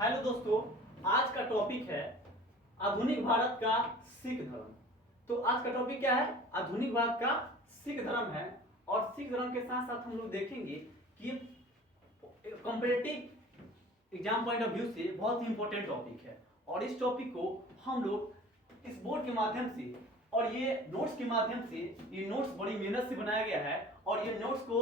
Hello दोस्तों, आज का टॉपिक है आधुनिक भारत का सिख धर्म। तो आज का टॉपिक क्या है? आधुनिक भारत का सिख धर्म है। और सिख धर्म के साथ साथ हम लोग देखेंगे कि comparative exam point of view से बहुत ही इंपॉर्टेंट टॉपिक है। और इस टॉपिक को हम लोग इस बोर्ड के माध्यम से और ये नोट्स के माध्यम से, ये नोट्स बड़ी मेहनत से बनाया गया है और ये नोट्स को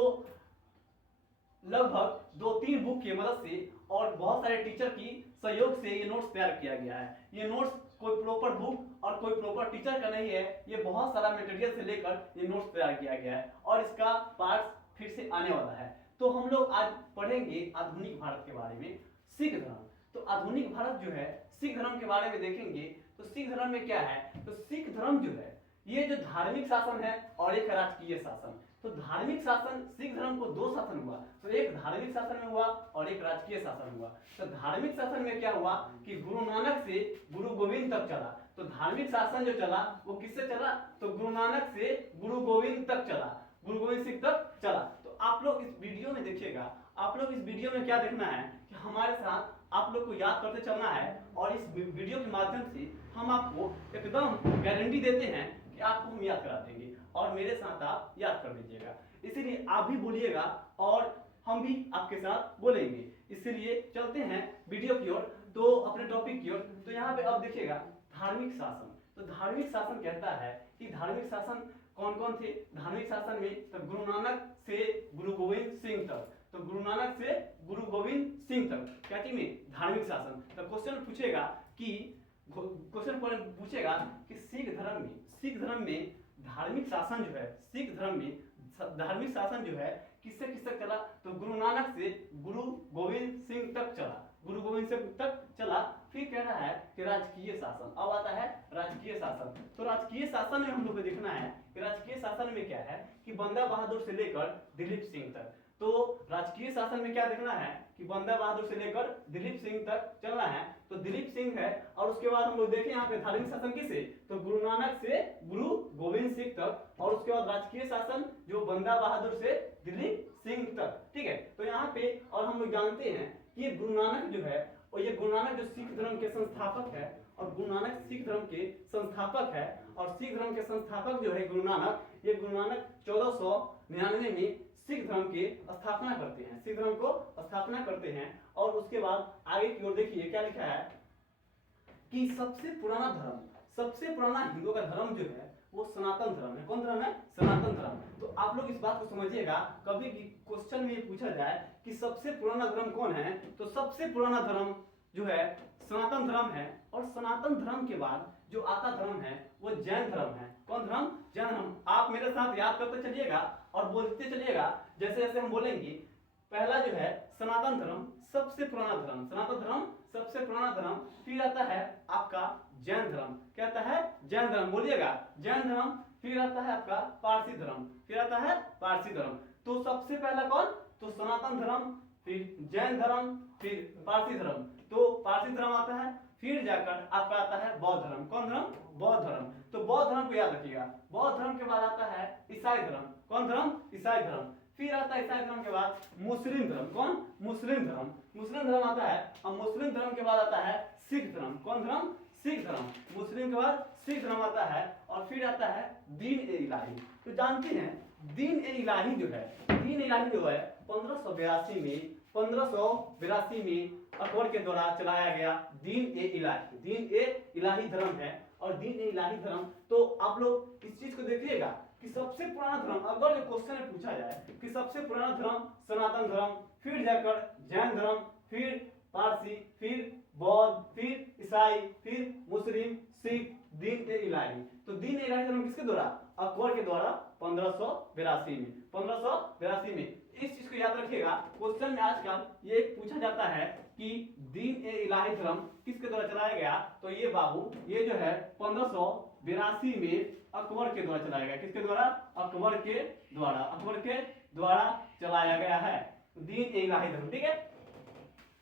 लगभग 2-3 बुक की मदद से और बहुत सारे टीचर की सहयोग से ये नोट्स तैयार किया गया है। ये नोट्स कोई प्रॉपर बुक और कोई प्रॉपर टीचर का नहीं है, ये बहुत सारा मटेरियल से लेकर ये नोट्स तैयार किया गया है और इसका पार्ट्स फिर से आने वाला है। तो हम लोग आज पढ़ेंगे आधुनिक भारत के बारे में, सिख धर्म। तो आधुनिक भारत जो है सिख धर्म के बारे में देखेंगे। तो सिख धर्म में क्या है? तो सिख धर्म जो है ये जो धार्मिक शासन है और एक राजकीय शासन। तो धार्मिक शासन, सिख धर्म को 2 शासन हुआ। तो एक धार्मिक शासन में हुआ और एक राजकीय शासन हुआ। तो धार्मिक शासन में क्या हुआ कि गुरु नानक से गुरु गोविंद तक चला। तो धार्मिक शासन जो चला वो किससे चला? तो गुरु नानक से गुरु गोविंद तक चला, गुरु गोविंद सिंह तक चला। तो आप लोग इस वीडियो में देखिएगा, आप लोग इस वीडियो में क्या देखना है कि हमारे साथ आप लोग को याद करते चलना है। और इस वीडियो के माध्यम से हम आपको एकदम गारंटी देते हैं कि आपको हम याद करा देंगे और मेरे साथ आप याद कर लीजिएगा। इसीलिए आप भी बोलिएगा और हम भी आपके साथ बोलेंगे। इसलिए चलते हैं वीडियो की ओर, तो अपने टॉपिक की ओर। तो यहाँ पे अब देखिएगा धार्मिक शासन। तो धार्मिक शासन कहता है कि धार्मिक शासन कौन कौन थे धार्मिक शासन में? तो गुरु नानक से गुरु गोविंद सिंह तक। तो गुरु नानक से गुरु गोविंद सिंह तक क्या चीज में? धार्मिक शासन। तो क्वेश्चन पूछेगा कि सिख धर्म में धार्मिक शासन जो है, सिख धर्म में धार्मिक शासन जो है किससे किस तक चला? तो गुरु नानक से गुरु गोविंद सिंह तक चला, गुरु गोविंद सिंह तक चला। फिर कह रहा है कि राजकीय शासन। अब आता है राजकीय शासन। तो राजकीय शासन में हम लोग को देखना है कि राजकीय शासन में क्या है कि बंदा बहादुर से लेकर दिलीप सिंह तक। तो राजकीय शासन में क्या देखना है कि बंदा बहादुर से लेकर दिलीप सिंह तक चलना है। तो दिलीप सिंह है और उसके बाद हम लोग देखें यहाँ पे धार्मिक शासन किसे? तो गुरु नानक से गुरु गोविंद सिंह तक। और उसके बाद राजकीय शासन जो बंदा बहादुर से दिलीप सिंह तक। ठीक है, तो यहाँ पे और हम लोग जानते हैं कि ये गुरु नानक जो है और ये गुरु नानक जो सिख धर्म के संस्थापक है और गुरु नानक सिख धर्म के संस्थापक है। और सिख धर्म के संस्थापक जो है गुरु नानक, ये गुरु नानक 1499 में सिख धर्म की स्थापना करते हैं, सिख धर्म को स्थापना करते हैं। और उसके बाद आगे की ओर देखिए क्या लिखा है कि सबसे पुराना धर्म, सबसे पुराना हिंदुओं का धर्म जो है वो सनातन धर्म है। कौन धर्म है? सनातन धर्म। तो आप लोग इस बात को समझिएगा, कभी भी क्वेश्चन में पूछा जाए कि सबसे पुराना धर्म कौन है, तो सबसे पुराना धर्म जो है सनातन धर्म है। और सनातन धर्म के बाद जो आता धर्म है वो जैन धर्म है। कौन धर्म? जैन धर्म। आप मेरे साथ याद करते चलिएगा और बोलते चलिएगा जैसे जैसे हम बोलेंगे। पहला जो है सनातन धर्म, सबसे पुराना धर्म, सनातन धर्म सबसे पुराना धर्म। फिर आता है आपका जैन धर्म। क्या आता है? जैन धर्म। बोलिएगा जैन धर्म। फिर आता है आपका पारसी धर्म, फिर आता है पारसी धर्म। तो सबसे पहला कौन? तो सनातन धर्म, फिर जैन धर्म, फिर पारसी धर्म। तो पारसी धर्म आता है, फिर जाकर आपका आता है बौद्ध धर्म। कौन धर्म? बौद्ध धर्म। तो बौद्ध धर्म को याद रखिएगा। बौद्ध धर्म के बाद आता है ईसाई धर्म। कौन धर्म? ईसाई धर्म। फिर आता है ईसाई धर्म के बाद मुस्लिम धर्म। कौन? मुस्लिम धर्म। मुस्लिम धर्म आता है। और मुस्लिम धर्म के बाद आता है सिख धर्म। कौन धर्म? सिख धर्म। मुस्लिम के बाद सिख धर्म आता है। और फिर आता है दीन ए इलाही। तो जानते हैं दीन ए इलाही जो है, दीन ए इलाही जो है 1582 में अकबर के द्वारा चलाया गया दीन ए इलाही, दीन ए इलाही धर्म है। और दीन ए इलाही धर्म, तो आप लोग इस चीज को देखिएगा कि सबसे पुराना धर्म, अगर जो क्वेश्चन में पूछा जाए कि सबसे पुराना धर्म सनातन धर्म, फिर जाकर जैन धर्म, फिर पारसी, फिर बौद्ध, फिर ईसाई, फिर मुस्लिम, सिख, दीन ए इलाही। तो दीन ए इलाही धर्म किसके द्वारा? अकबर के द्वारा 1582 में। इस चीज को याद रखिएगा, क्वेश्चन में आजकल ये पूछा जाता है कि दीन ए इलाही धर्म किसके द्वारा चलाया गया? तो ये बाबू, ये जो है 1582 में अकबर के द्वारा चलाया गया। किसके द्वारा? अकबर के द्वारा चलाया गया है दीन ए इलाही धर्म। ठीक है,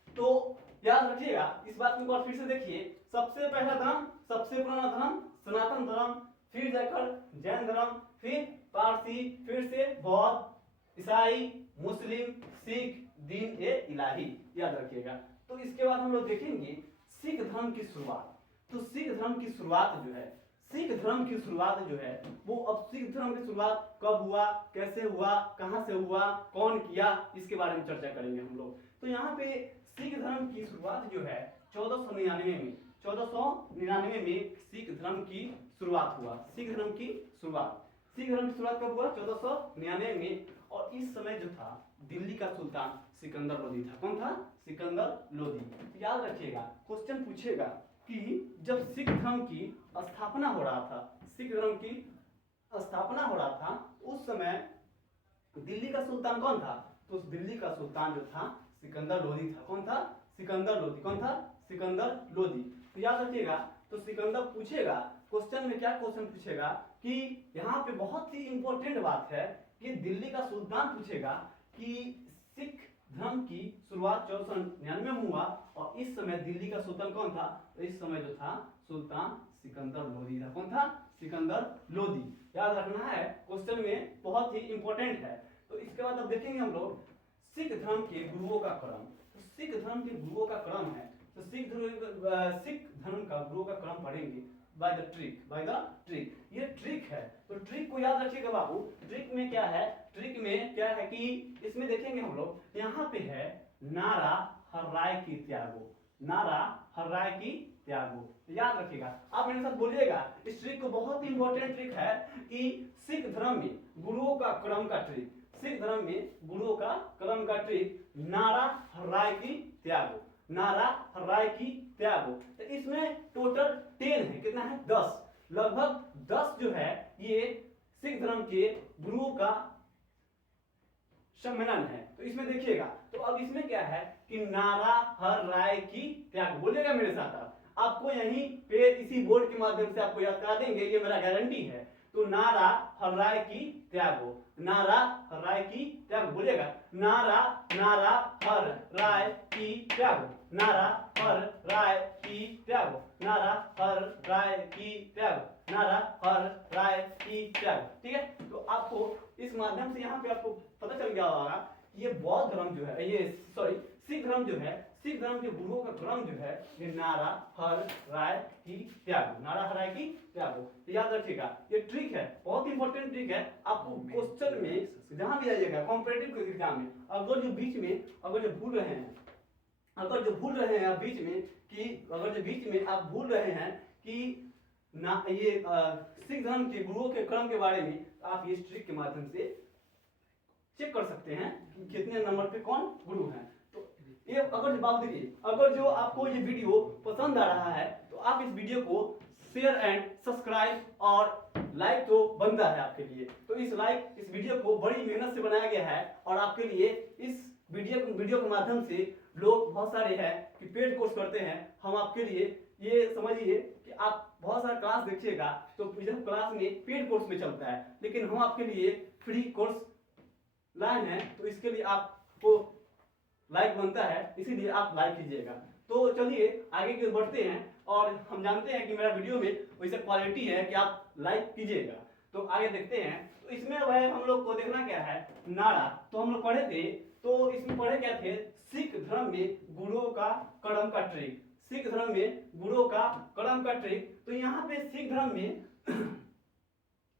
तो याद रखिएगा इस बात को एक बार फिर से देखिए। सबसे पहला धर्म, सबसे पुराना धर्म सनातन धर्म, फिर जाकर जैन धर्म, फिर पारसी, फिर से बौद्ध, ईसाई, मुस्लिम, सिख, दीन ए इलाही। याद रखिएगा। तो इसके बाद हम लोग देखेंगे सिख धर्म की शुरुआत। तो सिख धर्म की शुरुआत जो है, सिख धर्म की शुरुआत जो है वो, अब सिख धर्म की शुरुआत कब हुआ, कैसे हुआ, कहां से हुआ, कौन किया, इसके बारे में चर्चा करेंगे हम लोग। तो यहाँ पे सिख धर्म की शुरुआत जो है 1499 में, 1499 में सिख धर्म की शुरुआत हुआ। सिख धर्म की शुरुआत, सिख धर्म की शुरुआत कब हुआ, 1499 में। और इस समय जो था दिल्ली का सुल्तान सिकंदर लोदी था। कौन था, सिकंदर लोदी। तो याद रखिएगा, क्वेश्चन पूछेगा कि जब सिख धर्म की स्थापना हो रहा था, सिख धर्म की स्थापना हो रहा था, उस समय दिल्ली का सुल्तान कौन था, तो उस दिल्ली का सुल्तान जो था सिकंदर लोदी था। कौन था, सिकंदर लोदी। कौन था, सिकंदर लोदी। तो याद रखिएगा, तो सिकंदर पूछेगा क्वेश्चन में, क्या क्वेश्चन पूछेगा कि यहाँ पे बहुत ही इंपॉर्टेंट बात है कि दिल्ली का सुल्तान पूछेगा कि सिख धर्म की शुरुआत 1499 में हुआ और इस समय दिल्ली का सुल्तान कौन था, तो इस समय जो था सुल्तान सिकंदर लोदी था। कौन था, सिकंदर लोदी। याद रखना है, क्वेश्चन में बहुत ही इंपॉर्टेंट है। तो इसके बाद अब देखेंगे हम लोग सिख धर्म के गुरुओं का क्रम। तो सिख धर्म के गुरुओं का क्रम है, तो सिख धर्म का गुरुओं का क्रम पढ़ेंगे by the trick, by the trick. ये ट्रिक है, तो ट्रिक को याद रखिएगा बाबू। ट्रिक में क्या है, ट्रिक में क्या है कि इसमें देखेंगे हम लोग, यहाँ पे है नारा हर राय की त्यागो, नारा हर राय की त्यागो। तो याद रखिएगा, आप मेरे साथ बोलिएगा, इस ट्रिक को, बहुत ही इंपॉर्टेंट ट्रिक है कि सिख धर्म में गुरुओं का क्रम का ट्रिक, सिख धर्म में गुरुओं का क्रम का ट्रिक, नारा हर राय की त्यागो, नारा हर राय की त्यागो। तो इसमें टोटल 10 है, कितना है, 10, लगभग 10 जो है ये सिख धर्म के गुरुओं का सम्मेलन है। तो इसमें देखिएगा, तो अब इसमें क्या है कि नारा हर राय की त्याग, बोलिएगा मेरे साथ। आपको यहीं पे इसी बोर्ड के माध्यम से आपको याद करा देंगे, ये मेरा गारंटी है। तो नारा हर राय की त्यागो, नारा हर राय की त्यागो, बोलिएगा, नारा, नारा हर राय की त्यागो, नारा हर राय की त्यागो, नारा हर राय की त्यागो, नारा हर राय की त्यागो। ठीक है, तो आपको इस माध्यम से यहाँ पे आपको पता चल गया होगा कि ये बौद्ध धर्म जो है, ये सॉरी सिख धर्म जो है, सिख धर्म के गुरुओं का क्रम जो है ये नारा हर राय की त्यागो, नारा हर राय की त्यागो। याद रखिएगा, ये ट्रिक है, बहुत इंपॉर्टेंट ट्रिक है। आपको क्वेश्चन में जहां भी आइएगा कॉम्पिटिटिव एग्जाम में, अगर जो बीच में अगर जो भूल रहे हैं, अगर जो भूल रहे हैं आप बीच में कि, अगर जो बीच में आप भूल रहे हैं कि ना ये सिख धर्म के गुरुओं के क्रम के बारे में, आप ये ट्रिक के माध्यम से चेक कर सकते हैं कि कितने नंबर पे कौन गुरु हैं। तो ये अगर जो बात देखिए, अगर जो आपको ये वीडियो पसंद आ रहा है तो आप इस वीडियो को शेयर एंड सब्सक्राइब और लाइक तो बनता है आपके लिए। तो इस वीडियो को बड़ी मेहनत से बनाया गया है और आपके लिए इस वीडियो के माध्यम से लोग बहुत सारे हैं कि पेड कोर्स करते हैं। हम आपके लिए ये समझिए कि आप बहुत सारा क्लास देखिएगा तो क्लास में पेड कोर्स में चलता है, लेकिन हम आपके लिए फ्री कोर्स लाइन है, तो इसके लिए आपको लाइक बनता है, इसीलिए आप लाइक कीजिएगा। तो चलिए आगे की ओर बढ़ते हैं, और हम जानते हैं कि मेरा वीडियो में वैसे क्वालिटी है कि आप लाइक कीजिएगा। तो आगे देखते हैं। तो इसमें वह हम लोग को देखना क्या है, नारा तो हम लोग पढ़े थे। तो इसमें पढ़े क्या थे, सिख धर्म में गुरुओं का क्रम का ट्रिक, सिख धर्म में गुरुओं का क्रम का ट्रिक। तो यहाँ पे सिख धर्म में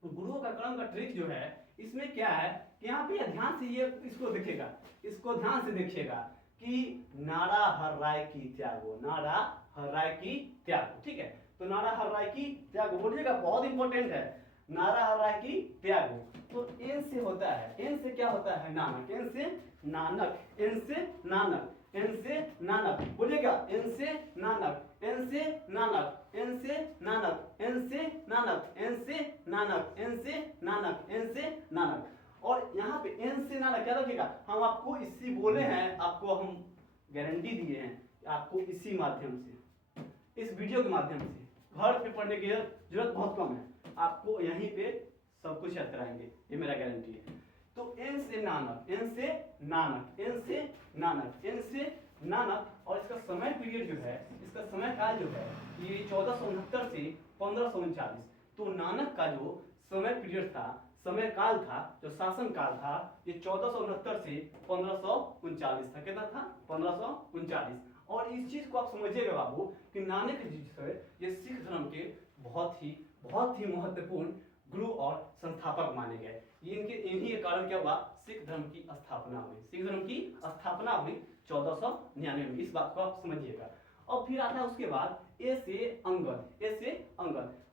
गुरुओं का क्रम का ट्रिक जो है, इसमें क्या है कि यहाँ पे ध्यान से ये इसको देखिएगा, इसको ध्यान से देखिएगा कि नारा हर राय की त्यागो, नारा हर राय की त्यागो। ठीक है, तो नारा हर राय की त्यागो बोलिएगा, बहुत इंपॉर्टेंट है, नारा हर राय की त्यागो। तो एन से होता है, एन से क्या होता है, नानक, एन से नानक, एन से नानक, एन से नानक, बोलिएगा, एन से नानक, एन से नानक, एन से नानक, एन से नानक, एन से नानक, एन से नानक, एन से नानक। और यहाँ पे एन से नानक क्या रखिएगा, हम आपको इसी बोले हैं, आपको हम गारंटी दिए हैं, आपको इसी माध्यम से, इस वीडियो के माध्यम से घर पे पढ़ने की जरूरत बहुत कम है, आपको यहीं पे सब कुछ याद कराएंगे, ये मेरा गारंटी है। तो एन से नानक, एन से नानक, एन से नानक, एन से नानक। और इसका समय पीरियड जो है, इसका समय काल जो है ये 1469 से 1539। तो नानक का जो समय पीरियड था, समय काल था, जो शासन काल था, ये 1469 से 1539 था। कितना था, 1539। और इस चीज को आप समझिएगा बाबू कि नानक जी जो है ये सिख धर्म के बहुत ही महत्वपूर्ण गुरु और संस्थापक माने गए। ये इन्हीं के कारण क्या हुआ, सिख धर्म की स्थापना हुई। सिख धर्म की स्थापना हुई 1499 में। इस बात को आप समझिएगा। और फिर आता है उसके बाद ए से अंगद।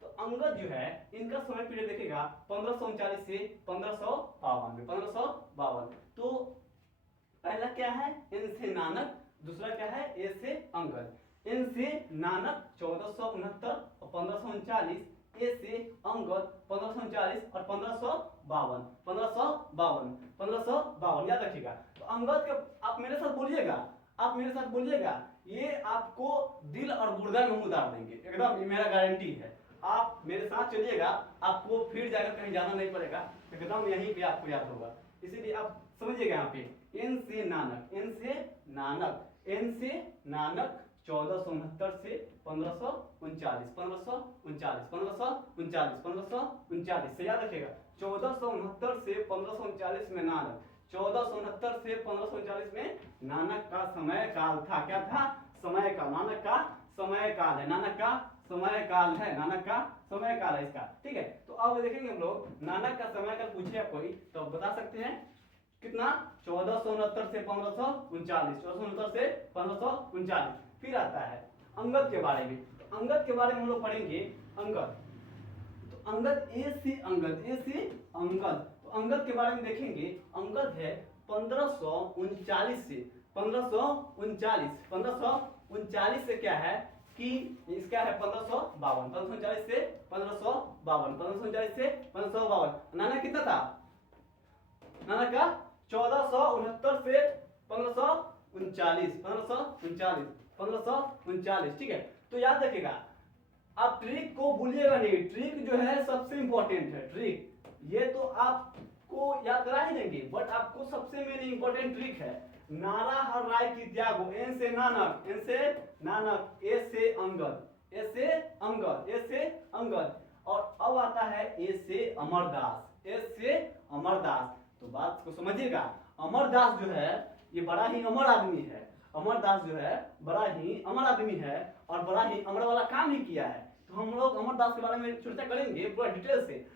तो अंगद जो है इनका समय पीरियड देखेगा 1539 से 1552। तो पहला क्या है, एन से नानक, दूसरा क्या है ए से अंगद। एन से नानक 1469 और 1539, ए से अंगद 1539 और 1552 याद रखिएगा। तो अंगद के आप मेरे साथ बोलिएगा, ये आपको दिल और गुर्दा में उतार देंगे एकदम, ये मेरा गारंटी है। आप मेरे साथ चलिएगा, आपको फिर जाकर कहीं जाना नहीं पड़ेगा, एकदम यहीं पे आपको याद होगा। इसीलिए आप समझिएगा यहाँ पे एन से नानक 1469 से 1539 से याद रखिएगा। 1469 से 1539 में नानक, 1469 से 1539 में नानक का समय काल था। क्या था, समय काल। नानक का समय काल है, नानक का समय काल है इसका, ठीक है। तो अब देखेंगे हम लोग नानक का समय काल पूछे आप कोई तो बता सकते हैं कितना, 1469 से 1539। फिर आता है अंगद के बारे में। तो अंगद के बारे में हम लोग पढ़ेंगे अंगद। तो अंगद ए से अंगद। तो अंगद के बारे में देखेंगे, अंगद है 1539 से 1539 से क्या है कि इसका है 1539 से 1552। नानक कितना था, नानक का 1469 से 1539, ठीक है। तो याद रखिएगा, आप ट्रिक को भूलिएगा नहीं। ट्रिक जो है सबसे इंपॉर्टेंट है। ट्रिक ये तो आपको याद करा ही देंगे, बट आपको सबसे मेन इंपॉर्टेंट ट्रिक है नारा हर राय की त्यागो। एन से नानक, ए से अंगद, और अब आता है ए से अमरदास। तो बात को समझिएगा, अमरदास जो है ये बड़ा ही अमर आदमी है। अमरदास जो है बड़ा ही अमर आदमी है और बड़ा ही अमर वाला काम ही किया है। तो हम लोग अमरदास के बारे में चर्चा करेंगे पूरा डिटेल से।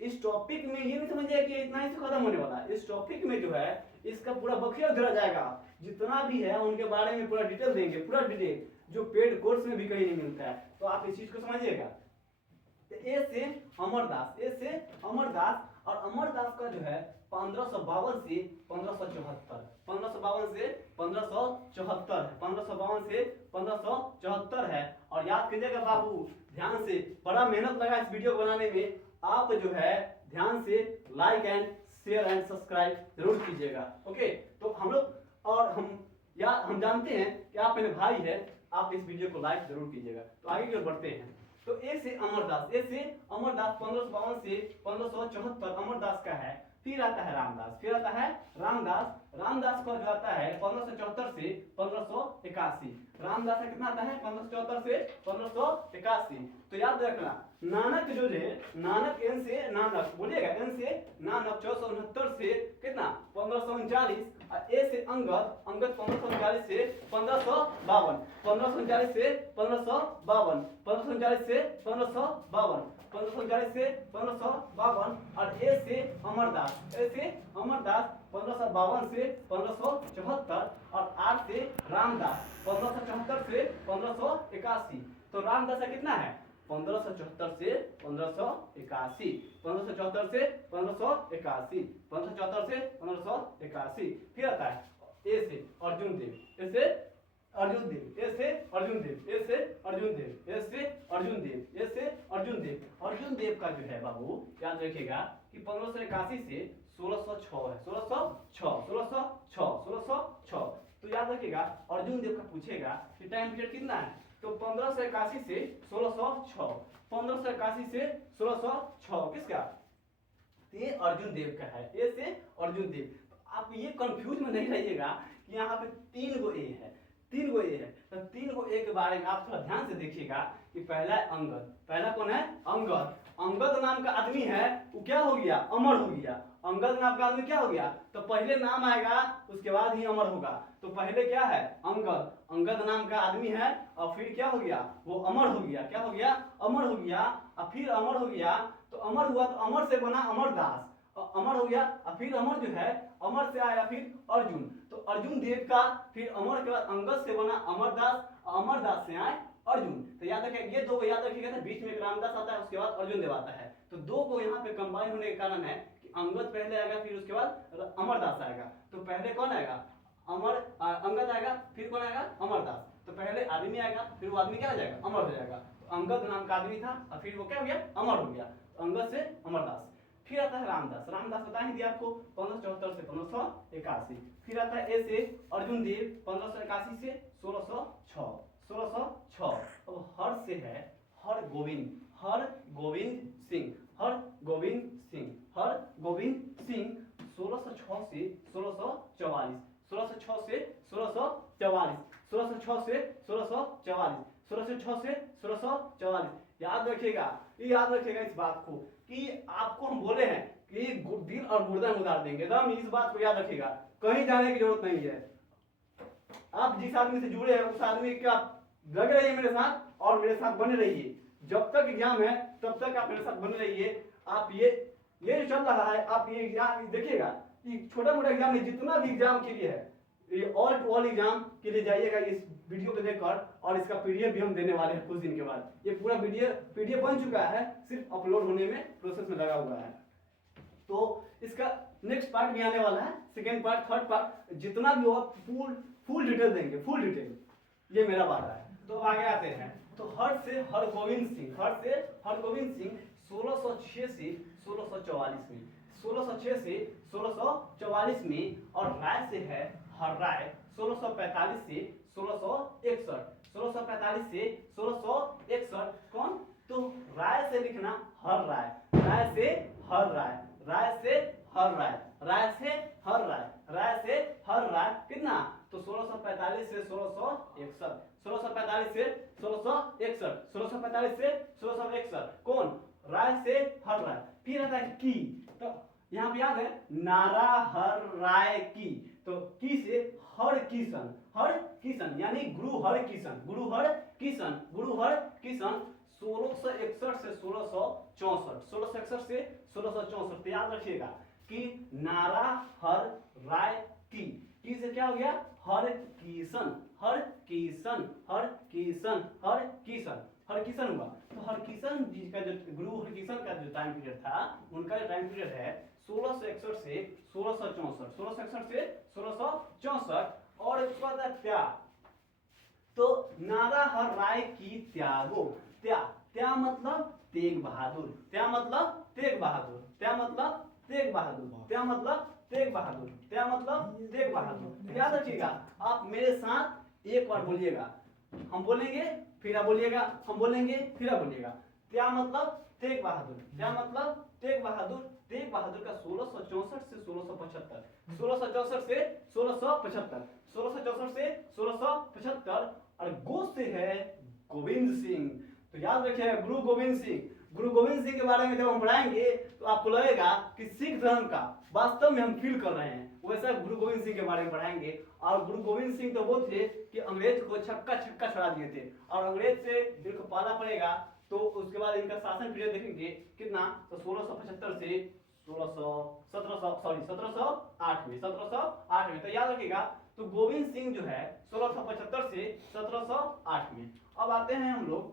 इस टॉपिक में ये नहीं समझिए कि इतना ही से खत्म होने वाला है। इस टॉपिक में जो है इसका पूरा बखिया धरा जाएगा, जितना भी है उनके बारे में पूरा डिटेल देंगे, पूरा डिटेल जो पेड कोर्स में भी कहीं नहीं मिलता है। तो आप इस चीज को समझिएगा। ए से अमरदास, और अमरदास का जो है 1552 से 1574 है। और याद कीजिएगा बाबू, ध्यान से, बड़ा मेहनत लगा इस वीडियो को बनाने में। आप जो है ध्यान से like and share and subscribe जरूर कीजिएगा। ओके, तो हम लोग और हम जानते हैं कि आप मेरे भाई है, आप इस वीडियो को लाइक जरूर कीजिएगा। तो आगे की ओर बढ़ते हैं। तो ए से अमरदास 1552 से 1574 अमरदास का है। फिर आता है रामदास का जो आता है 1574 से 1581। रामदास का कितना आता है, 1574 से 1581। तो याद रखना, नानक जो है, नानक एन से नानक बोलिएगा, एन से नानक 1469 से कितना 1539, और ए से अंगद 1539 से 1552, 1539 से 1552, 1539 से 1552, 1539 से 1552, और ए से अमरदास 1552 से 1574, और आर से रामदास 1574 से 1581। तो रामदास का कितना है 1574 से 1581, 1574 से 1581, 1574 से 1581। फिर आता है ए से अर्जुन देव, अर्जुन देव का जो है बाबू याद रखिएगा कि 1581 से 1606 है, 1606। तो याद रखिएगा, अर्जुन देव का पूछेगा कि टाइम पीरियड कितना है, तो 1581 से 1606, 1581 से 1606 किसका, ये अर्जुन देव का है, ए से अर्जुन देव। तो आप ये कंफ्यूज में नहीं रहिएगा कि यहाँ पे 3 गो ए है, तो 3 गो ए के बारे में आप थोड़ा ध्यान से देखिएगा कि पहला है अंगद। पहला कौन है, अंगद नाम का आदमी है, वो क्या हो गया, अमर हो गया। अंगद नाम का आदमी क्या हो गया, तो पहले नाम आएगा उसके बाद ही अमर होगा। तो पहले क्या है, अंगद, अंगद नाम का आदमी है, और फिर क्या हो गया, वो अमर हो गया। क्या हो गया, अमर हो गया। और फिर अमर हो गया, तो अमर हुआ, तो अमर से बना अमरदास, अमर हो गया। और फिर अमर जो है, अमर से आया फिर अर्जुन, तो अर्जुन देव का, फिर अमर के बाद अंगद से बना अमरदास, अमरदास से आए अर्जुन। तो याद रखिए, ये दो याद रखिएगा, तो बीच में एक रामदास आता है, उसके बाद अर्जुन देव आता है। तो दो को यहाँ पे कंबाइन होने के कारण है कि अंगद पहले आएगा, फिर उसके बाद अमरदास आएगा। तो पहले कौन आएगा, अंगद आएगा, फिर कौन आएगा, अमरदास। तो पहले आदमी आएगा, फिर वो आदमी क्या हो जाएगा, अमर हो जाएगा। तो अंगद नाम का आदमी था, और फिर वो क्या हो गया, अमर हो गया। तो अंगद से अमरदास। फिर आता है रामदास, रामदास बता ही दिया आपको, 1574 से 1581। फिर आता है ए से अर्जुन देव, 1581 से 1606, 1606। अब हर से है हर गोविंद, हर गोविंद सिंह, हर गोविंद सिंह, हर गोविंद सिंह, 1606 से 1644, 1606 से 1644, 1606 से 1644, 1606 से 1644। याद रखिएगा, याद रखिएगा इस बात को कि आपको हम बोले हैं कि दिल और गुर्दा उतार देंगे, एकदम इस बात को याद रखिएगा, कहीं जाने की जरूरत नहीं है। आप जिस आदमी से जुड़े हैं उस आदमी के आप लगे रहिए मेरे साथ, और मेरे साथ बने रहिए। जब तक एग्जाम है तब तक आप मेरे साथ बने रहिए। आप ये जो चल रहा है, आप ये एग्जाम देखिएगा, छोटा मोटा एग्जाम नहीं, जितना भी एग्जाम के लिए है, ये ऑल टू ऑल एग्जाम के लिए जाइएगा इस वीडियो को देखकर। और इसका पीडीएफ भी हम देने वाले हैं कुछ दिन के बाद। ये पूरा पीडीएफ बन चुका है, सिर्फ अपलोड होने में प्रोसेस में लगा हुआ है। तो इसका नेक्स्ट पार्ट भी आने वाला है, सेकेंड पार्ट, थर्ड पार्ट, जितना भी होगा फुल डिटेल देंगे, फुल डिटेल। ये मेरा वादा है। तो आगे आते हैं, तो हर से हर गोविंद सिंह, हर से हर गोविंद सिंह 1606 से 1644 में, 1606 से 1644 में। और राय से है हर राय, 1645 से 1661, 1645 से 1661। कौन, तो राय से लिखना हर राय, राय से हर राय, राय से हर राय, राय से हर राय, राय से हर राय। कितना, तो 1645 से 1661, 1645 से 1661, 1645 से 1661। कौन, राय से हर राय। फिर आता है की, तो यहाँ पे याद है नारा हर राय की, तो की से हर किशन, हर किशन यानी गुरु हर किशन, गुरु हर किशन, गुरु हर किशन। 1661 से 1664, 1661 से 1664। तो याद रखिएगा कि नारा हर राय की से क्या हो गया, हर किशन, हर किशन, हर किशन, हर किशन, हर किशन हुआ। तो हर किशन जी का जो गुरु हर किशन का जो टाइम पीरियड था, उनका जो टाइम पीरियड है 1661 से 1664, 1661 से 1664। और उसके बाद त्याग, तो नारा हर राय की त्यागो, त्या मतलब तेग बहादुर, त्या मतलब तेग बहादुर, त्या मतलब तेग बहादुर, त्या मतलब तेग बहादुर, त्या मतलब तेग बहादुर। याद रखिएगा, आप मेरे साथ एक बार बोलिएगा, हम बोलेंगे फिर आप बोलिएगा, हम बोलेंगे फिर आप बोलिएगा। त्या मतलब तेग बहादुर, त्या मतलब तेग बहादुर। तेग बहादुर का 1664 से 1675, 1664 से 1675, 1664 से 1675। और गो से है गोविंद सिंह। तो याद रखिएगा गुरु गोविंद सिंह, गुरु गोविंद सिंह के बारे में जब हम पढ़ाएंगे तो आपको लगेगा कि सिख धर्म का वास्तव में हम फील कर रहे हैं, वैसा गुरु गोविंद सिंह के बारे में पढ़ाएंगे। और गुरु गोविंद सिंह तो वो थे कि अंग्रेज को छक्का छक्का छुड़ा दिए थे, और अंग्रेज से इनको पाला पड़ेगा। तो उसके बाद इनका शासन पीरियड देखेंगे कितना, तो 1675 से 1708 में, 1708 में। तो याद रखिएगा, तो गोविंद सिंह जो है 1675 से 1708 में। अब आते हैं हम लोग,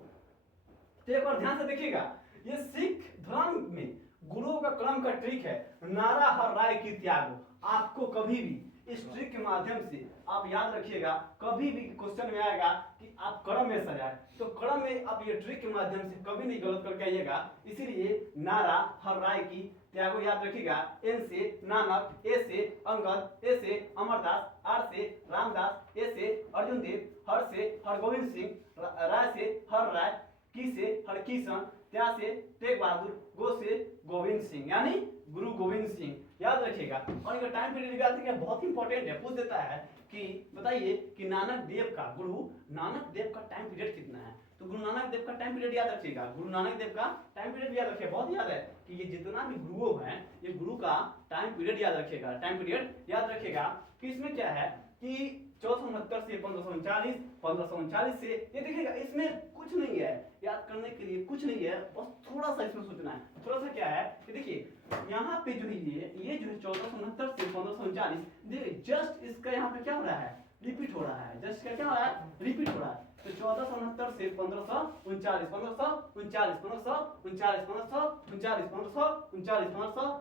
तो एक बार ध्यान से देखिएगा, ये सिख धर्म में गुरुओं का क्रम का ट्रिक है, नारा हर राय की त्यागो। आपको कभी भी इस ट्रिक के माध्यम से आप याद रखिएगा, कभी भी क्वेश्चन में आएगा कि आप क्रम में सजाए, तो क्रम में आप ये ट्रिक के माध्यम से कभी नहीं गलत करके आइएगा। इसीलिए नारा हर राय की त्यागो याद रखिएगा। एन से नानक, ए से अंगद, ए से अमरदास, आर से रामदास, ए से अर्जुन देव, हर से हरगोविंद सिंह, राय से हर राय, की से हर किशन, त्या से तेग बहादुर, गो से गोविंद सिंह यानी गुरु गोविंद सिंह। याद रखिएगा। और इनका टाइम पीरियड याद रखिएगा, बहुत इंपॉर्टेंट है, पूछ देता है कि बताइए कि नानक देव का, गुरु नानक देव का टाइम पीरियड कितना है। तो गुरु नानक देव का टाइम पीरियड याद रखिएगा, गुरु नानक देव का टाइम पीरियड याद रखिए, बहुत याद है कि ये जितना भी गुरु हैं ये गुरु का टाइम पीरियड याद रखिएगा, टाइम पीरियड याद रखिएगा कि इसमें क्या है कि 1469 से 1539, 1539 से, ये देखिएगा इसमें कुछ नहीं है याद करने के लिए, कुछ नहीं है, बस थोड़ा सा इसमें सोचना है। थोड़ा सा क्या है कि देखिए यहाँ पे जो है ये जो है 1469 से 1539, देखिए जस्ट इसका यहाँ पे क्या हो रहा है, रिपीट हो रहा है, जस्ट क्या हो रहा है, रिपीट हो रहा है। तो 1469 से 1539, 1539, 1539, 1539, 1539, 1539,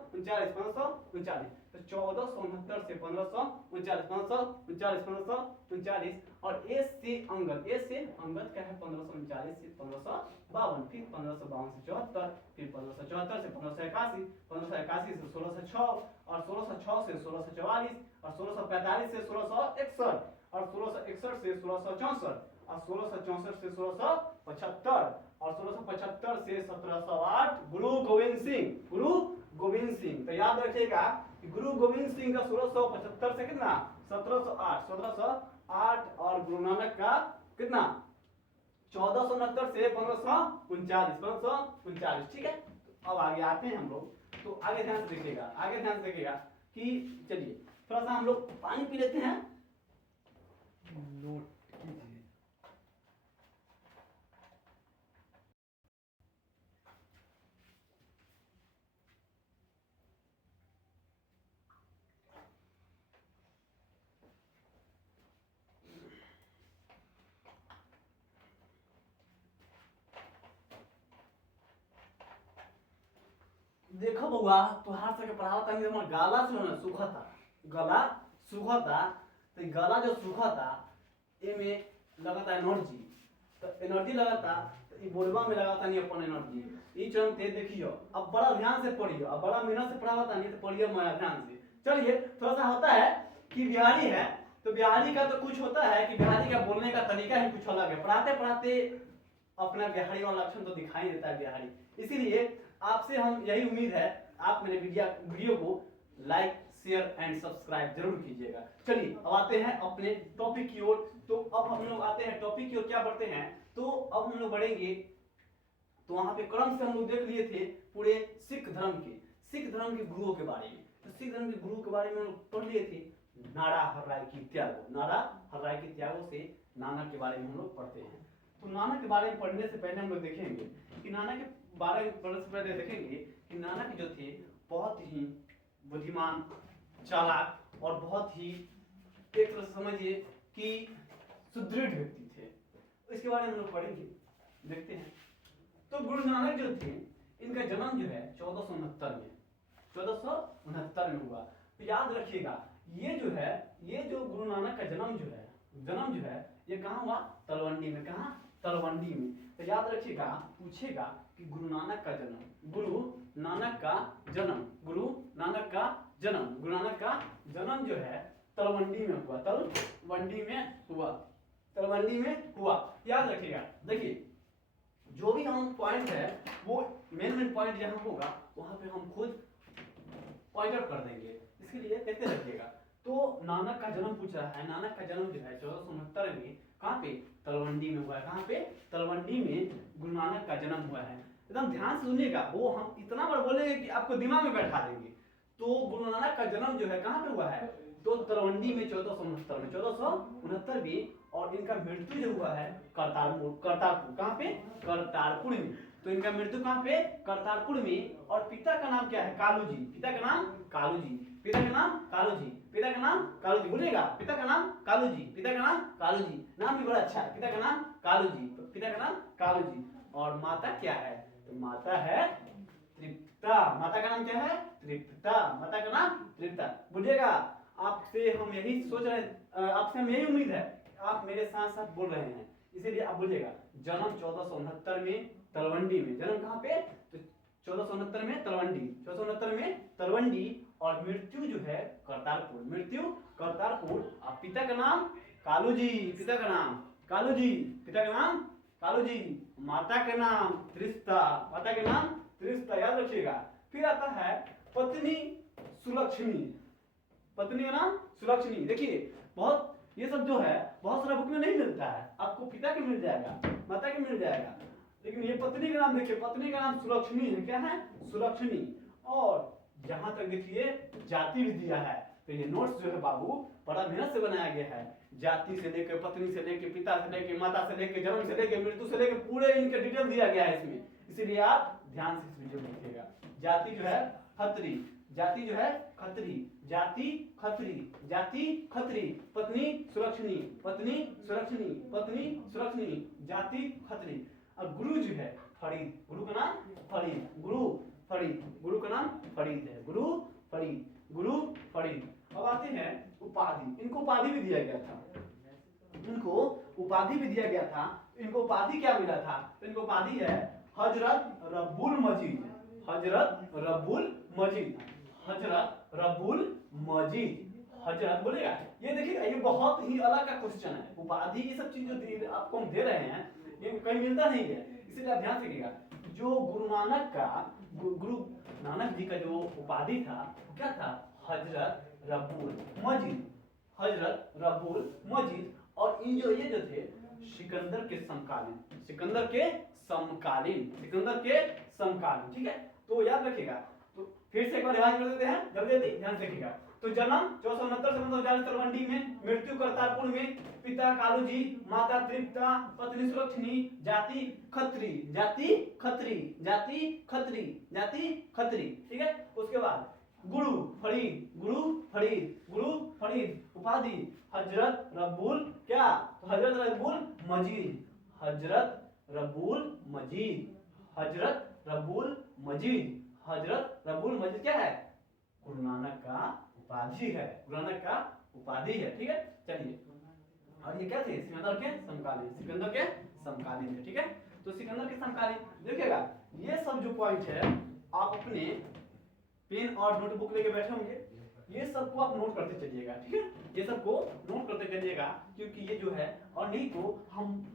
1539, तो 1469 से 1539, 1539, 1539 और ए से अंगद क्या है 1539 से 1552, फिर 1552 से 74, फिर 1574 से 1581, 1581 से 1606 और 1606 से 1644 और 1645 से 1661 और 1661 से 1664 और 1664 से 1675 और 1675 से 1708 गुरु गोविंद सिंह। तो याद रखिएगा कि गुरु गोविंद सिंह का 1675 से कितना 1708 और गुरु नानक का कितना 1469 से 1539, ठीक है। तो अब आगे आते हैं हम लोग, तो आगे ध्यान से देखिएगा कि चलिए थोड़ा सा हम लोग पानी पी लेते हैं, नोट कीजिए। देखो बउआ तोहार सके पढ़ावा तनी हमर गाला से ना सूखा था, गला सूखा था, तो गला जो सूखा था एमे लगाता एनर्जी, तो एनर्जी लगाता तो ई बोलबा में लगाता नहीं अपन एनर्जी, ई चरण ते देखियो। अब बड़ा ध्यान से पढ़ियो, अब बड़ा मेहनत से पढ़ावा नहीं तो पढ़ियो मैं ध्यान से। चलिए थोड़ा सा होता है कि बिहारी है, तो बिहारी का तो कुछ होता है कि बिहारी का बोलने का तरीका ही कुछ अलग है, पढ़ाते पढ़ाते अपना बिहारी वाला लक्षण तो दिखाई देता है बिहारी। इसीलिए आपसे हम यही उम्मीद है आप मेरे वीडियो को लाइक शेयर एंड सब्सक्राइब जरूर कीजिएगा। चलिए अब आते हैं अपने टॉपिक की ओर, तो अब हम लोग आते हैं टॉपिक की ओर, क्या बढ़ते हैं, तो अब हम लोग बढ़ेंगे, तो वहां पे क्रम से हम लोग देख लिए थे पूरे सिख धर्म के गुरुओं के बारे में। तो सिख धर्म के गुरु के बारे में हम लोग पढ़ लिए थे, नारा हर्राय की त्यागों से नानक के बारे में हम लोग पढ़ते हैं। तो नानक के बारे में पढ़ने से पहले हम लोग देखेंगे कि नानक के बारे में पढ़ने से पहले देखेंगे कि नानक जो थे बहुत ही बुद्धिमान, चालाक और बहुत ही एक तरह से समझिए कि सुदृढ़ व्यक्ति थे। इसके बारे में हम लोग पढ़ेंगे, देखते हैं। तो गुरु नानक जो थे इनका जन्म जो है 1469 में हुआ। तो याद रखिएगा ये जो गुरु नानक का जन्म जो है ये कहाँ हुआ, तलवंडी में। कहाँ, तलवंडी में। तो याद रखिएगा पूछेगा कि गुरु नानक का जन्म जो है तलवंडी में हुआ। याद रखिएगा, देखिए जो भी हम पॉइंट है वो मेन पॉइंट जहां होगा वहां पे हम खुद पॉइंट आउट कर देंगे, इसके लिए देखते रखिएगा। तो नानक का जन्म पूछ रहा है, नानक का जन्म जो है 1469 में कहाँ पे, तलवंडी में हुआ है। कहाँ पे, तलवंडी में गुरु नानक का जन्म हुआ है। एकदम ध्यान से सुनिएगा, वो हम इतना बार बोलेंगे कि आपको दिमाग में बैठा देंगे। तो गुरु नानक का जन्म जो है कहाँ पे हुआ है, तो तलवंडी में 1469 में, और इनका मृत्यु जो हुआ है करतारपुर। कहाँ पे, करतारपुर में। तो इनका मृत्यु कहाँ पे, करतारपुर में। और पिता का नाम क्या है, कालू जी। पिता का नाम कालू जी। बोलिएगा, पिता का नाम कालू जी। नाम भी बड़ा अच्छा है, पिता का नाम कालू जी। और माता क्या है, तो माता है तृप्ता। माता का नाम क्या है, तृप्ता। बोलिएगा, आपसे हम यही सोच रहे हैं, आपसे हम यही उम्मीद है, आप मेरे साथ साथ बोल रहे हैं, इसीलिए आप बोलिएगा। जन्म 1469 में तलवंडी में। जन्म कहाँ पे, तो 1469 में तलवंडी। और मृत्यु जो है करतारपुर। और पिता का नाम कालू जी। माता का नाम त्रिस्ता। याद रखिएगा। फिर आता है पत्नी सुलक्षणी। देखिए बहुत ये सब जो है बहुत सारा बुक में नहीं मिलता है, आपको पिता के मिल जाएगा, माता के मिल जाएगा, लेकिन ये पत्नी का नाम देखिए, पत्नी का नाम सुलक्षणी है। क्या है? सुलक्षणी। और जहां तक देखिए जाति भी दिया है, तो ये नोट्स जो है बाबू बड़ा मेहनत से बनाया गया है। जाति से लेकर, पत्नी से लेकर, पिता से लेकर, माता से लेकर, जन्म से लेकर, मृत्यु से लेकर पूरे इनके डिटेल दिया गया है इसमें, इसीलिए आप ध्यान से इस वीडियो में देखिएगा। जाति जो है खत्री, जाति जो है खत्री, जाति खत्री, जाति खत्री, पत्नी सुलक्षणी, पत्नी सुलक्षणी, पत्नी सुलक्षणी, जाति खत्री। अब गुरु जो है फरीद, गुरु का नाम फरीद, गुरु फरीद, गुरु का नाम फरीद है, गुरु फरीद, गुरु फरीद। अब आते हैं उपाधि, इनको उपाधि भी दिया गया था, इनको उपाधि भी दिया गया था। इनको उपाधि क्या मिला था? तो इनको उपाधि है हजरत रब्बुल मजीद, हजरत रब्बुल मजीद, हजरत रब्बुल मजीद, हजरत बोलेगा। ये देखिएगा ये बहुत ही अलग का क्वेश्चन है। उपाधि ये सब चीज जो आपको हम दे रहे हैं ये कहीं मिलता नहीं है, इसीलिए आप ध्यान रखिएगा। जो गुरु नानक का, गुरु नानक जी का जो उपाधि था क्या था? हजरत रब्बुल मजीद, हजरत रब्बुल मजीद। और इन जो ये जो थे सिकंदर के समकालीन, सिकंदर के समकालीन, सिकंदर के समकालीन, ठीक है। तो याद रखिएगा, तो फिर से एक बार रिवाइज कर देते हैं, जल्दी ध्यान से रखिएगा। तो जन्म 1469 से 1940 तलवंडी में, मृत्यु करतारपुर में, पिता कालू जी, माता तृप्ता, पत्नी सुलक्षणी, जाति खत्री, जाति खत्री, जाति खत्री, जाति खत्री, ठीक है। उसके बाद गुरु फरीद, गुरु फरीद, गुरु फरीद। उपाधि हजरत रब्बुल क्या? तो हजरत रब्बुल मजीद, हजरत रब्बुल मजीद, हजरत रब्बुल मजीद, हजरत रब्बुल मजीद क्या है? गुरु नानक का उपाधि है, गुरु नानक का उपाधि है, ठीक है। चलिए, और ये क्या थे? सिकंदर के समकालीन, सिकंदर के समकालीन थे, ठीक है। तो सिकंदर के समकालीन देखिएगा, ये सब जो पॉइंट है आप अपने पेन और नोटबुक लेके बैठे होंगे, ये सबको आप नोट करते चलिएगा, ठीक है। ये सबको नोट करते चलिएगा, क्योंकि ये जो है, और नहीं तो हम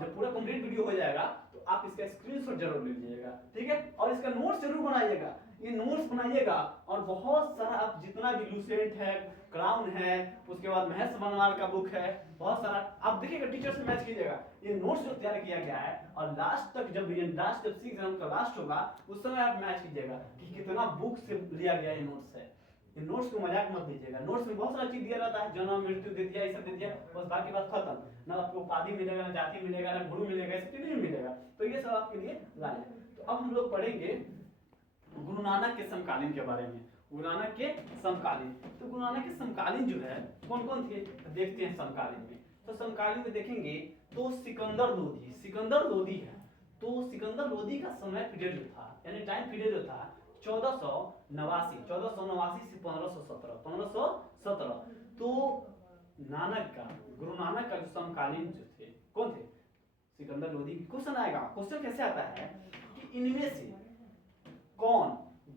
जब पूरा कंप्लीट वीडियो हो जाएगा तो आप इसका स्क्रीनशॉट जरूर ले लीजिएगा, ठीक है। और इसका नोट्स जरूर बनाइएगा, ये नोट्स बनाइएगा। और बहुत सारा आप जितना भी लूसेंट है, क्राउन है, उसके बाद महेश बनवाल का बुक है, बहुत सारा आप देखिएगा, टीचर से मैच कीजिएगा। ये नोट्स जो तैयार किया गया है, और लास्ट तक जब सिक्स एग्जाम का लास्ट होगा उस समय आप मैच कीजिएगा कि कितना बुक से लिया गया ये नोट्स है। ये नोट्स को मजाक मत लीजिएगा, नोट्स में बहुत सारा चीज दिया रहता है, जन्म मृत्यु दे दिया, ये सब दे दिया, बस बाकी बात खत्म। ना आपको उपाधि मिलेगा, ना जाति मिलेगा, ना गुरु मिलेगा, ये सब चीज नहीं मिलेगा। तो ये सब आपके लिए लाए। तो अब हम लोग पढ़ेंगे गुरु नानक के समकालीन के बारे में, गुरु नानक के समकालीन। तो गुरु नानक के समकालीन जो है कौन कौन थे देखते हैं समकालीन में। तो समकालीन में देखेंगे तो सिकंदर लोदी, सिकंदर लोदी है। तो सिकंदर लोदी का समय पीरियड जो था, यानी टाइम पीरियड जो था 1489 से 1517, 1517। तो नानक का, गुरु नानक का जो समकालीन जो थे कौन थे? सिकंदर लोदी। क्वेश्चन आएगा, क्वेश्चन कैसे आता है कि इनमें से कौन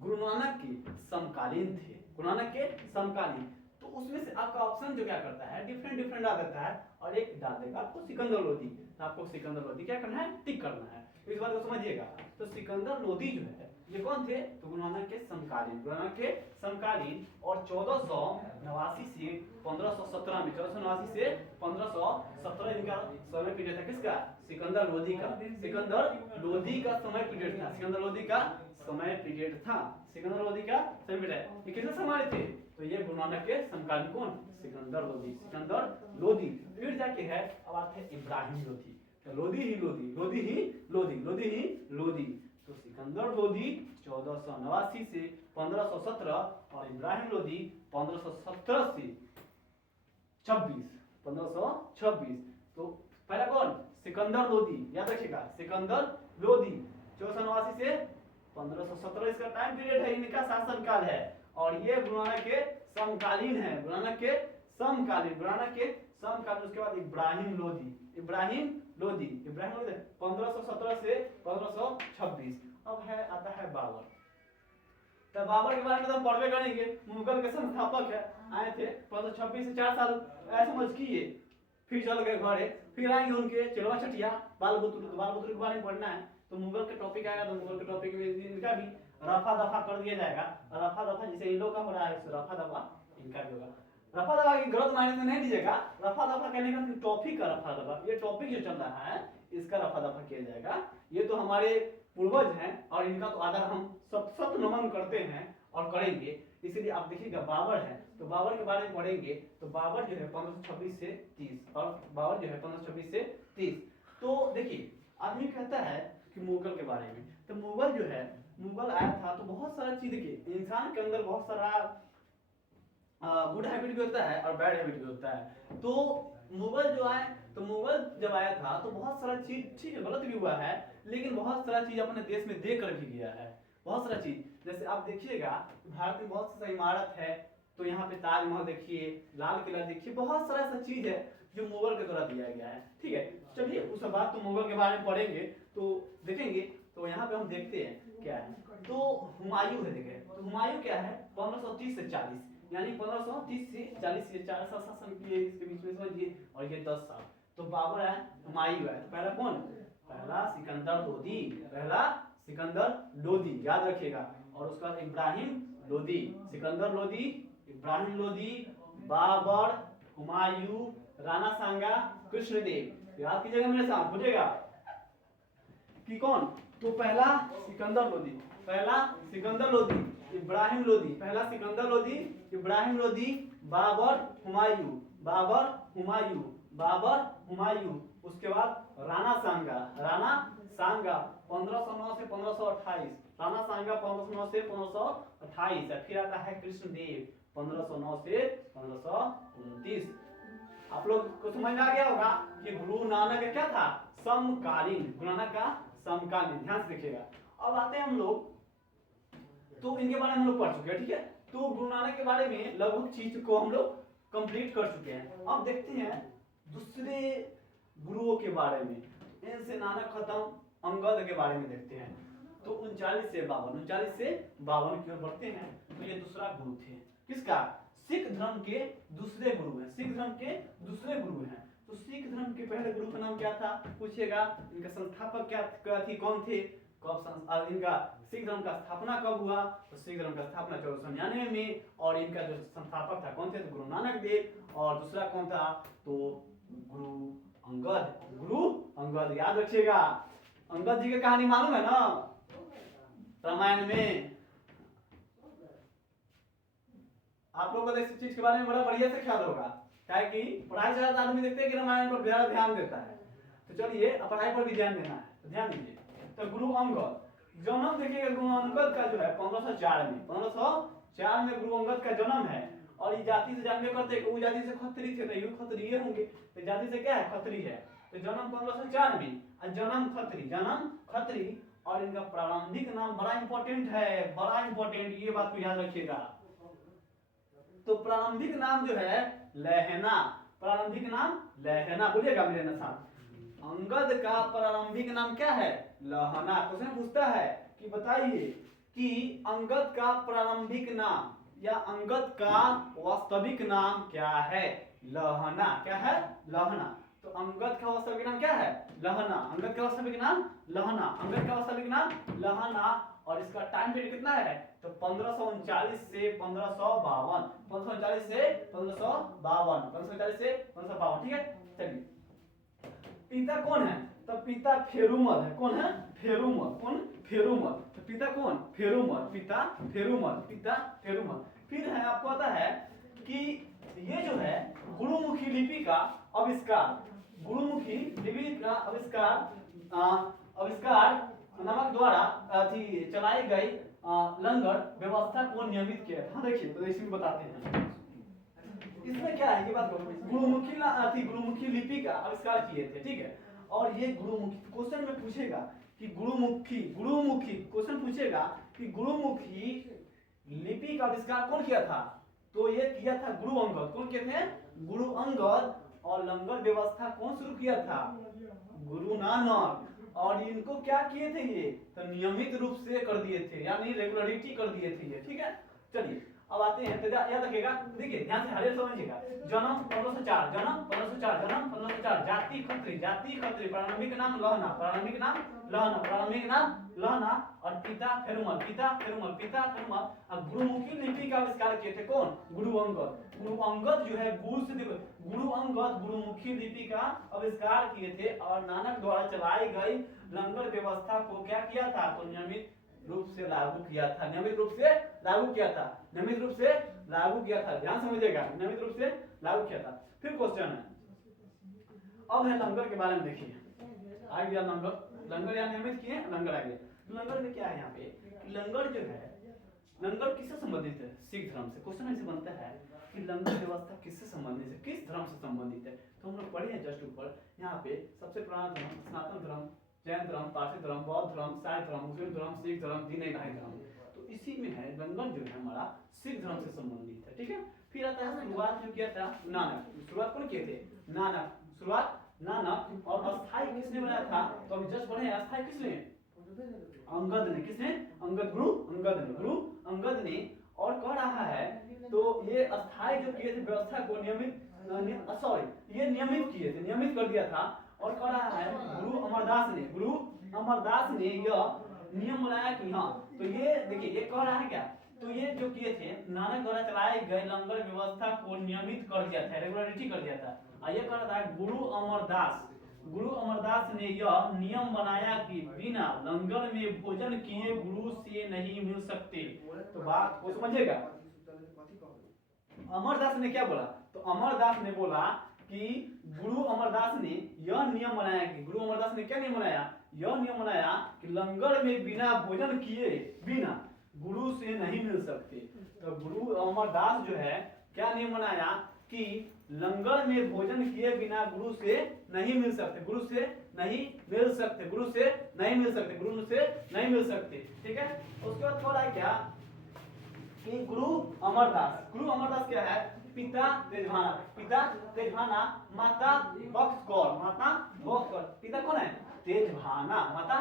गुरु नानक के समकालीन थे, गुरु नानक के समकालीन। तो उसमें से आपका ऑप्शन जो क्या करता है, डिफरेंट डिफरेंट आ जाता है, और एक डाल देगा आपको सिकंदर लोदी। तो आपको सिकंदर लोदी क्या करना है? टिक करना है। तो इस बात को समझिएगा। तो सिकंदर लोदी जो है ये कौन थे? तो गुरु नानक के समकालीन, गुरु नानक के समकालीन। और 1489 से 1517 में, 1489 से 1517 इनका समय पीरियड था। किसका? सिकंदर लोदी का। सिकंदर लोदी का समय पीरियड था, सिकंदर लोदी का समय पीरियड था, सिकंदर लोदी का समय पीरियड। ये किसने संभाले थे? तो ये गुरु नानक के समकालीन कौन? सिकंदर लोदी, सिकंदर लोदी। फिर जाके है, अब आते हैं इब्राहिम लोदी। तो लोदी ही लोदी, लोदी ही लोदी, लोदी ही लोदी। तो सिकंदर लोदी 1489 से 1517 और इब्राहिम लोदी 1517 से 26, 1526। तो पहला कौन? सिकंदर लोदी, याद रखिएगा, सिकंदर लोदी 1489 से 1517 इसका टाइम पीरियड है, इनका शासनकाल है। और ये गुरु नानक के समकालीन है, गुरु नानक के समकालीन, गुरु नानक के समकालीन। उसके बाद इब्राहिम लोदी, इब्राहिम लोदी, इब्राहिम लोदी 1517 से 1526। अब है आता है बाबर। तो बाबर के बारे में तो हम पढ़वे करेंगे, मुगल के संस्थापक है, आए थे 1526 से 4 साल ऐसे मज किए, फिर चल गए घरे, फिर आएंगे उनके चलवा छठिया बाल बुतरू के बारे में पढ़ना है। तो मुगल के टॉपिक आएगा, तो मुगल के टॉपिक में इनका भी रफा दफा कर दिया जाएगा। रफा दफा जैसे इन लोग का हो रहा है, रफा दफा इनका भी होगा। रफा दफा की गलत मायने से नहीं दीजिएगा, रफा दफा कहने का टॉपिक का रफा दफा, ये टॉपिक जो चल रहा है इसका रफा दफा किया जाएगा। ये तो हमारे पूर्वज हैं और इनका तो आदर हम सत सत नमन करते हैं और करेंगे, इसलिए आप देखिएगा बाबर है तो बाबर के बारे में पढ़ेंगे तो बाबर जो है 1526 से 30 और बाबर जो है 1526 से 30। तो देखिए आदमी कहता है कि मुगल के बारे में, तो मुगल जो है मुगल आया था तो बहुत सारा चीज देखिए इंसान के अंदर बहुत सारा गुड हैबिट भी होता है और बैड हैबिट भी होता है। तो मुगल जो आए तो मुगल जब आया था तो बहुत सारा चीज ठीक है गलत भी हुआ है, लेकिन बहुत सारा चीज अपने देश में दे कर भी गया है, बहुत सारा चीज। जैसे आप देखिएगा भारत में बहुत सा इमारत है, तो यहाँ पे ताजमहल देखिए, लाल किला देखिए, बहुत सारा ऐसा चीज है जो मुगल के द्वारा दिया गया है। ठीक है, चलिए उस बात तो मुगल के बारे में पढ़ेंगे तो देखेंगे। तो यहाँ पे हम देखते हैं क्या है, तो हुमायूं है, देखें तो हुमायूं क्या है 1530 से 40, यानी 1530 से 40 ये 4 साल शासन किए इसके बीच में समझिए, और ये 10 साल। तो बाबर है, हुमायूं है, तो पहला कौन, पहला सिकंदर लोदी, पहला सिकंदर लोदी याद रखिएगा। और उसका बाद इब्राहिम लोदी, सिकंदर लोदी, इब्राहिम लोदी, बाबर, हुमायूं, राणा सांगा, कृष्णदेव। याद कीजिएगा मेरे साथ, बुझेगा कि कौन, तो पहला सिकंदर लोदी, पहला सिकंदर लोदी, इब्राहिम लोदी, पहला सिकंदर लोदी, इब्राहिम लोदी, बाबर, हुमायूं, बाबर, हुमायूं, बाबर, हुमायूं। उसके बाद राणा सांगा, राणा सांगा 1509 से 1528, राणा सांगा 1509 से 1528। फिर आता है कृष्णदेव 1509 से 1529। आप लोग को समझ में आ गया होगा कि गुरु नानक क्या था, समकालीन, गुरु नानक का समकालीन, ध्यान से देखिएगा। अब आते हैं हम लोग, तो इनके बारे में हम लोग पढ़ चुके हैं, ठीक है। तो गुरु नानक के बारे में लगभग चीज को हम लोग कंप्लीट कर चुके हैं। अब देखते हैं दूसरे गुरुओं के बारे में, इनसे नानक खत्म, अंगद के बारे में देखते हैं। तो 39 से 52 की ओर बढ़ते हैं। तो ये दूसरा गुरु थे, किसका, सिख धर्म के दूसरे गुरु हैं, सिख धर्म के दूसरे गुरु हैं। तो सिख धर्म के पहले गुरु का नाम क्या था पूछिएगा, इनका संस्थापक क्या थी, कौन थे, कब इनका सिख धर्म का स्थापना कब हुआ, तो सिख धर्म का स्थापना 1499 में, और इनका जो संस्थापक था कौन थे, तो गुरु नानक देव। और दूसरा कौन था, तो गुरु अंगद, गुरु अंगद याद रखिएगा। अंगद जी की कहानी मालूम है ना, रामायण में। आप लोगों को इस चीज के बारे में बड़ा बढ़िया से ख्याल होगा, क्या कि पढ़ाई से ज्यादा आदमी देखते हैं कि रामायण पर ज्यादा ध्यान देता है। तो चलिए पढ़ाई पर भी ध्यान देना है, तो ध्यान दीजिए। तो गुरु अंगद जन्म देखिएगा, गुरु अंगद का जो है 1504 में गुरु अंगद का जन्म है। और ये जाति से जानबे करते हैं कि वो जाति से खत्री थे, तो ये खत्रिय होंगे, तो जाति से क्या है, खत्री है। तो जन्म 1504 में, जन्म खत्री। और इनका प्रारंभिक नाम बड़ा इंपॉर्टेंट है, बड़ा इंपॉर्टेंट, ये बात को याद रखिएगा। तो प्रारंभिक नाम जो है लहना, प्रारंभिक नाम लहना, बोलिएगा मेरे साथ। अंगद का प्रारंभिक नाम क्या है, लहना। क्वेश्चन पूछता है कि बताइए कि अंगद का प्रारंभिक नाम या अंगद का वास्तविक नाम क्या है, लहना। क्या है, लहना। तो अंगद का वास्तविक नाम क्या है, लहना। अंगद का वास्तविक नाम लहना, अंगद का वास्तविक नाम लहना। और इसका टाइम पीरियड कितना है, तो 1539 से 1552, 1539 से 1552, 1539 से 1552, ठीक है। चलिए पिता कौन है, तो पिता फेरुमल है, कौन है, फेरुमल, कौन, फेरुमल। तो पिता कौन, फेरुमल, पिता फेरुमल, पिता फेरुमल। फिर है आपको पता है कि ये जो है गुरुमुखी लिपि का आविष्कार, गुरुमुखी लिपि का आविष्कार नमक द्वारा चलाई गई लंगर व्यवस्था को नियमित किया था। देखिए तो इसमें बताते हैं, इसमें क्या है, ये बात गुरुमुखी लिपि का आविष्कार किए थे, ठीक है। और ये गुरुमुखी क्वेश्चन में पूछेगा कि गुरुमुखी क्वेश्चन पूछेगा कि गुरुमुखी लिपि का आविष्कार कौन किया था, तो ये किया था गुरु अंगद। कौन किए थे, गुरु अंगद। और लंगर व्यवस्था कौन शुरू किया था, गुरु नानक। और इनको क्या किए थे, ये तो नियमित रूप से कर दिए थे, यानी रेगुलरिटी कर दिए थे ये, ठीक है। चलिए अब आते हैं तो याद रखिएगा, देखिए ध्यान से हरियर समझिएगा। जन्म 1504, जन्म 1504, जन्म 1504, जाति खत्री, जाति खत्री, प्रारंभिक नाम लहना, प्रारंभिक नाम लहना, प्रारंभिक नाम लहना, और पिता फेरुमल, पिता फेरुमल, पिता फेरुमल। अब गुरुमुखी लिपि का आविष्कार किए थे कौन? गुरु अंगद। गुरु अंगद जो है गुरु से देखो, गुरु अंगद गुरुमुखी लिपि का आविष्कार किए थे और नानक द्वारा चलाई गई लंगर व्यवस्था को क्या किया था? तो नियमित रूप से लागू किया था, नियमित रूप से लागू किया था, नियमित रूप से लागू किया था। ध्यान समझिएगा, नियमित रूप से लागू किया था। फिर क्वेश्चन है, अब है लंगर के बारे में। देखिए आ गया लंगर, लंगर यहाँ नियमित किए, लंगर आ गया। लंगर में क्या है यहाँ पे? लंगर जो है, लंगर किससे संबंधित है? सिख धर्म से। क्वेश्चन ऐसे बनता है कि लंगर व्यवस्था किससे संबंधित है, किस धर्म से संबंधित है? तो हम लोग पढ़े हैं जस्ट ऊपर, यहाँ पे सबसे पुराना धर्म सनातन धर्म, जैन धर्म, पारसी धर्म, बौद्ध धर्म, साई धर्म, मुस्लिम धर्म, सिख धर्म, दीन इलाही धर्म। तो इसी में है लंगर जो है हमारा सिख धर्म से संबंधित है, ठीक है। फिर आता है शुरुआत जो किया था नानक, शुरुआत कौन किए थे? नानक, शुरुआत नानक। और अस्थाई किसने बनाया था? तो अभी जस्ट पढ़े अस्थाई किसने? अंगद ने। किसने? अंगद, गुरु अंगद ने, गुरु अंगद ने। और कह रहा है तो ये अस्थाई जो किए थे व्यवस्था को नियमित, सॉरी ये नियमित किए थे, नियमित कर दिया था। और कह रहा है गुरु अमरदास ने, गुरु अमरदास ने यह नियम बनाया कि हाँ, तो ये देखिए ये कह रहा है क्या? तो ये जो किए थे नानक द्वारा चलाए गए लंगर व्यवस्था को नियमित कर दिया था, रेगुलरिटी कर दिया था। और ये कह रहा था गुरु अमरदास, गुरु अमरदास ने यह नियम बनाया कि बिना लंगर में भोजन किए गुरु से नहीं मिल सकते। तो बात को समझिएगा, अमरदास ने क्या बोला? तो अमरदास ने बोला कि गुरु अमरदास ने यह नियम बनाया कि, गुरु अमरदास ने क्या नियम बनाया? यह नियम बनाया कि लंगर में बिना भोजन किए बिना गुरु से नहीं मिल सकते। तो गुरु अमरदास जो है क्या नियम बनाया कि लंगर में भोजन किए बिना गुरु से नहीं मिल सकते, गुरु से नहीं मिल सकते, गुरु से नहीं मिल सकते, गुरु से नहीं मिल सकते, ठीक है। उसके बाद थोड़ा क्या कि गुरु अमरदास, गुरु अमरदास क्या है? पिता तेजभाना, पिता तेजभाना, माता बख्श कौर, माता बख्श कौर। पिता कौन है? तेजभाना, माता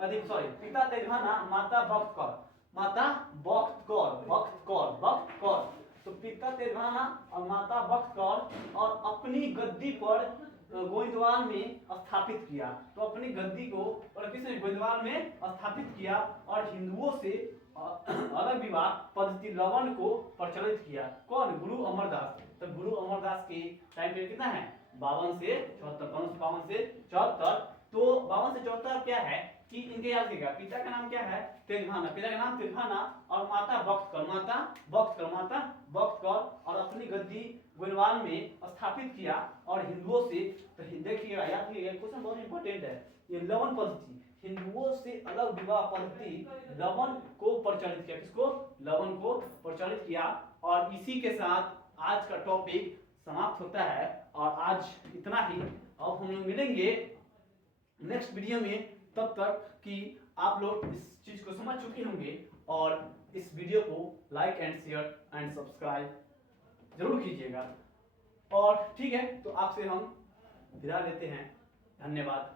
अधिक सॉरी पिता तेजभाना, माता बख्श कौर, माता बख्श कौर, बख्श कौर, बख्श कौर। तो पिता तेजभाना और माता बख्श कौर, और अपनी गद्दी पर गोइंदवाल में स्थापित किया। तो अपनी गद्दी को और किसने? गोइंदवाल में स्थापित किया और हिंदुओं से अलग विवाह पद्धति लवन को प्रचलित किया। कौन? गुरु अमरदास। तो गुरु अमरदास की टाइम पीरियड कितना है? 52 से 74, 52 से 74। तो 52 से 74 क्या है कि इनके याद रखिएगा, पिता का नाम क्या है? तेजभाना, पिता का नाम तेजभाना, और माता बख्श कौर, माता बख्श कौर, माता बख्श कौर, और अपनी गद्दी गोइंदवाल में स्थापित किया और हिंदुओं से, तो देखिएगा याद रखिएगा, क्वेश्चन बहुत इंपॉर्टेंट है, ये लवन पद्धति, हिंदुओं से अलग विवाह पद्धति लवन को प्रचलित किया। किसको? लवन को प्रचलित किया। और इसी के साथ आज का टॉपिक समाप्त होता है। और आज इतना ही। अब हम लोग मिलेंगे नेक्स्ट वीडियो में, तब तक कि आप लोग इस चीज को समझ चुके होंगे। और इस वीडियो को like and share and subscribe जरूर कीजिएगा। और ठीक है, तो आपसे हम विदा लेते हैं। धन्यवाद।